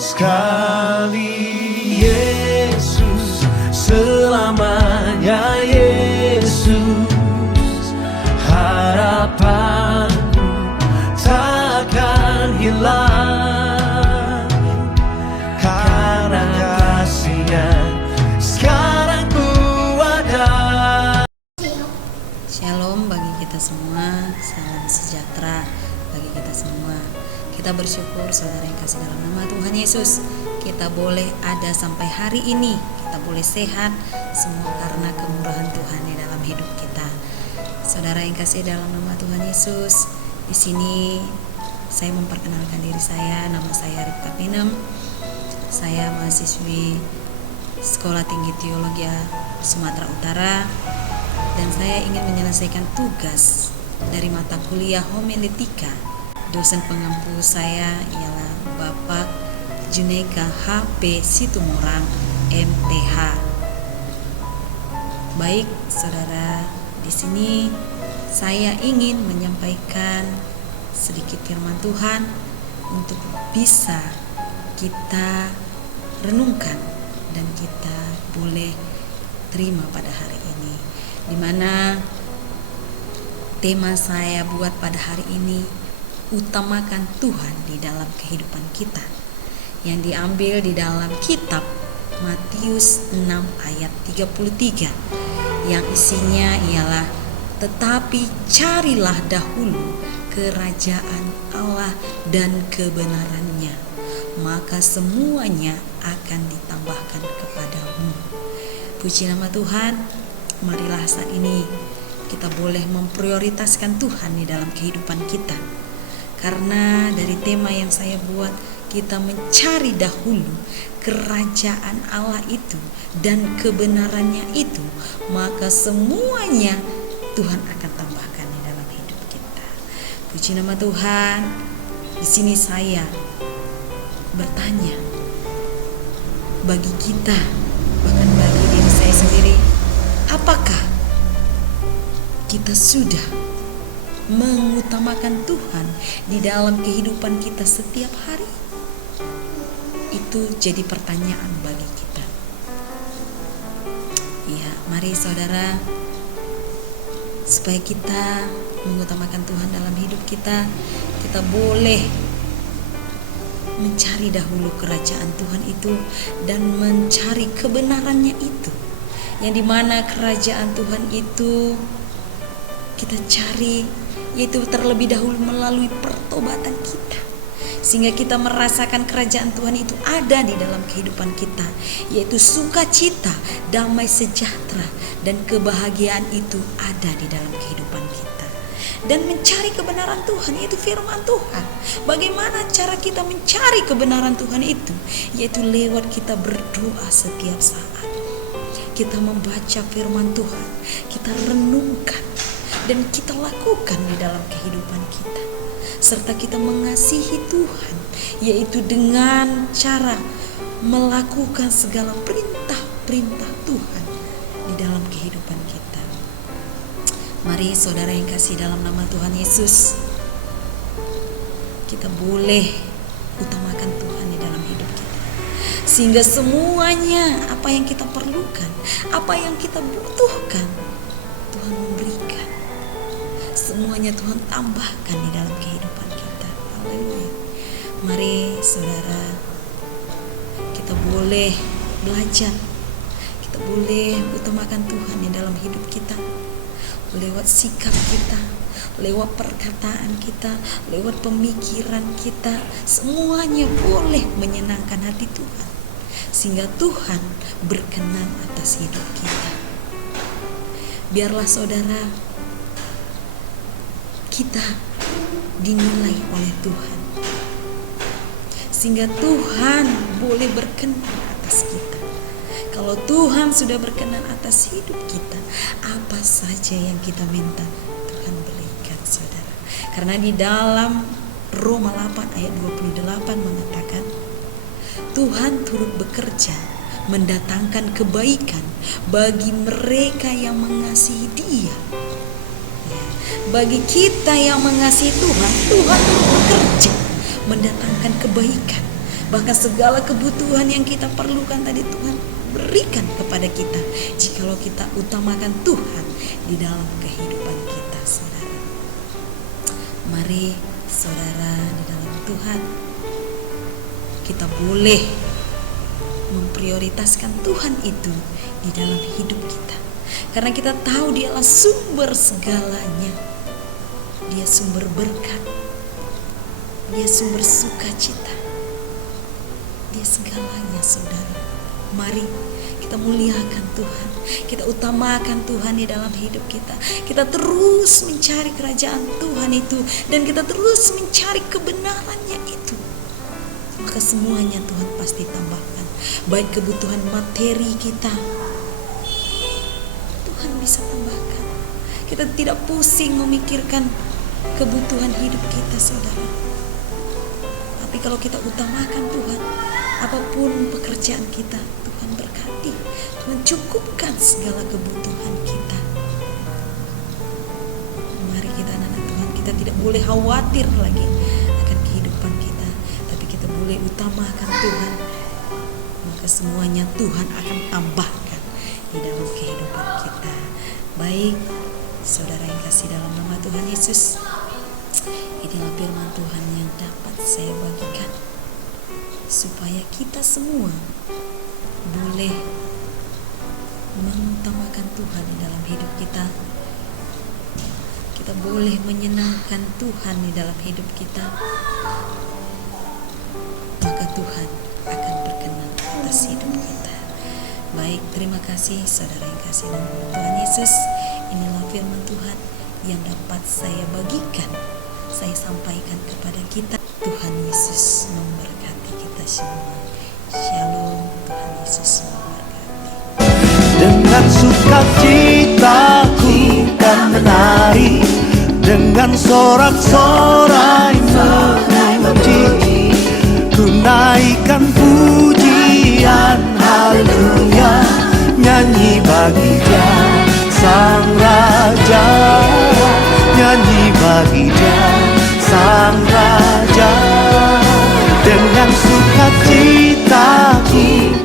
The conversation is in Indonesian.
sekali Yesus, selamanya Yesus. Harapanku takkan hilang, karena kasih-Nya sekarang ku ada. Shalom bagi kita semua, salam sejahtera bagi kita semua. Kita bersyukur saudara yang kasih dalam nama Tuhan Yesus, kita boleh ada sampai hari ini, kita boleh sehat, semua karena kemurahan Tuhan di dalam hidup kita. Saudara yang kasih dalam nama Tuhan Yesus, di sini saya memperkenalkan diri saya, nama saya Ripka Pinem. Saya mahasiswi Sekolah Tinggi Teologi Sumatera Utara, dan saya ingin menyelesaikan tugas dari mata kuliah homiletika. Dosen pengampu saya ialah Bapak Juneka HP Situmorang MTH. Baik, saudara, di sini saya ingin menyampaikan sedikit firman Tuhan untuk bisa kita renungkan dan kita boleh terima pada hari ini, di mana tema saya buat pada hari ini, utamakan Tuhan di dalam kehidupan kita, yang diambil di dalam kitab Matius 6 ayat 33, yang isinya ialah, tetapi carilah dahulu kerajaan Allah dan kebenarannya, maka semuanya akan ditambahkan kepadamu. Puji nama Tuhan. Marilah saat ini kita boleh memprioritaskan Tuhan di dalam kehidupan kita. Karena dari tema yang saya buat, kita mencari dahulu kerajaan Allah itu dan kebenarannya itu, maka semuanya Tuhan akan tambahkan di dalam hidup kita. Puji nama Tuhan. Di sini saya bertanya, bagi kita, bahkan bagi diri saya sendiri, apakah kita sudah mengutamakan Tuhan di dalam kehidupan kita setiap hari? Itu jadi pertanyaan bagi kita. Ya, mari saudara, supaya kita mengutamakan Tuhan dalam hidup kita, kita boleh mencari dahulu kerajaan Tuhan itu dan mencari kebenarannya itu, yang dimana kerajaan Tuhan itu kita cari, yaitu terlebih dahulu melalui pertobatan kita, sehingga kita merasakan kerajaan Tuhan itu ada di dalam kehidupan kita, yaitu sukacita, damai sejahtera, dan kebahagiaan itu ada di dalam kehidupan kita. Dan mencari kebenaran Tuhan, yaitu firman Tuhan. Bagaimana cara kita mencari kebenaran Tuhan itu? Yaitu lewat kita berdoa setiap saat, kita membaca firman Tuhan, kita renungkan, dan kita lakukan di dalam kehidupan kita, serta kita mengasihi Tuhan, yaitu dengan cara melakukan segala perintah-perintah Tuhan di dalam kehidupan kita. Mari saudara yang kasih dalam nama Tuhan Yesus, kita boleh utamakan Tuhan di dalam hidup kita, sehingga semuanya apa yang kita perlukan, apa yang kita butuhkan, Tuhan memberikan. Semuanya Tuhan tambahkan di dalam kehidupan kita. Haleluya. Mari saudara, kita boleh belajar, kita boleh utamakan Tuhan di dalam hidup kita, lewat sikap kita, lewat perkataan kita, lewat pemikiran kita. Semuanya boleh menyenangkan hati Tuhan, sehingga Tuhan berkenan atas hidup kita. Biarlah saudara, kita dinilai oleh Tuhan, sehingga Tuhan boleh berkenan atas kita. Kalau Tuhan sudah berkenan atas hidup kita, apa saja yang kita minta Tuhan berikan, saudara. Karena di dalam Roma 8 ayat 28 mengatakan, Tuhan turut bekerja mendatangkan kebaikan bagi mereka yang mengasihi Dia. Bagi kita yang mengasihi Tuhan, Tuhan turut bekerja mendatangkan kebaikan Bahkan segala kebutuhan yang kita perlukan tadi Tuhan berikan kepada kita, jikalau kita utamakan Tuhan di dalam kehidupan kita, saudara. Mari saudara, di dalam Tuhan kita boleh memprioritaskan Tuhan itu di dalam hidup kita, karena kita tahu Dialah sumber segalanya. Dia sumber berkat, Dia sumber sukacita, Dia segalanya, saudara. Mari kita muliakan Tuhan, kita utamakan Tuhan di dalam hidup kita. Kita terus mencari kerajaan Tuhan itu, dan kita terus mencari kebenarannya itu. Maka semuanya Tuhan pasti tambahkan. Baik kebutuhan materi kita, Tuhan bisa tambahkan. Kita tidak pusing memikirkan kebutuhan hidup kita, saudara. Tapi kalau kita utamakan Tuhan, apapun pekerjaan kita, Tuhan berkati, Tuhan cukupkan segala kebutuhan kita. Mari kita anak-anak Tuhan, kita tidak boleh khawatir lagi akan kehidupan kita, tapi kita boleh utamakan Tuhan. Maka semuanya Tuhan akan tambahkan di dalam kehidupan kita. Baik, saudara yang kasih dalam nama Tuhan Yesus, inilah firman Tuhan yang dapat saya bagikan, supaya kita semua boleh mengutamakan Tuhan di dalam hidup kita. Kita boleh menyenangkan Tuhan di dalam hidup kita. Maka Tuhan akan berkenan atas hidup kita. Baik, terima kasih saudara yang kasih dalam Tuhan Yesus. Inilah firman Tuhan yang dapat saya bagikan, saya sampaikan kepada kita. Tuhan Yesus memberkati kita semua. Shalom, Tuhan Yesus memberkati. Dengan sukacita ku kan menari, dengan sorak-sorai memuji, ku naikkan pujian haleluya, nyanyi bagi Dia Sang Raja, nyanyi bagi Dia Sang Raja. Dengan sukacita ku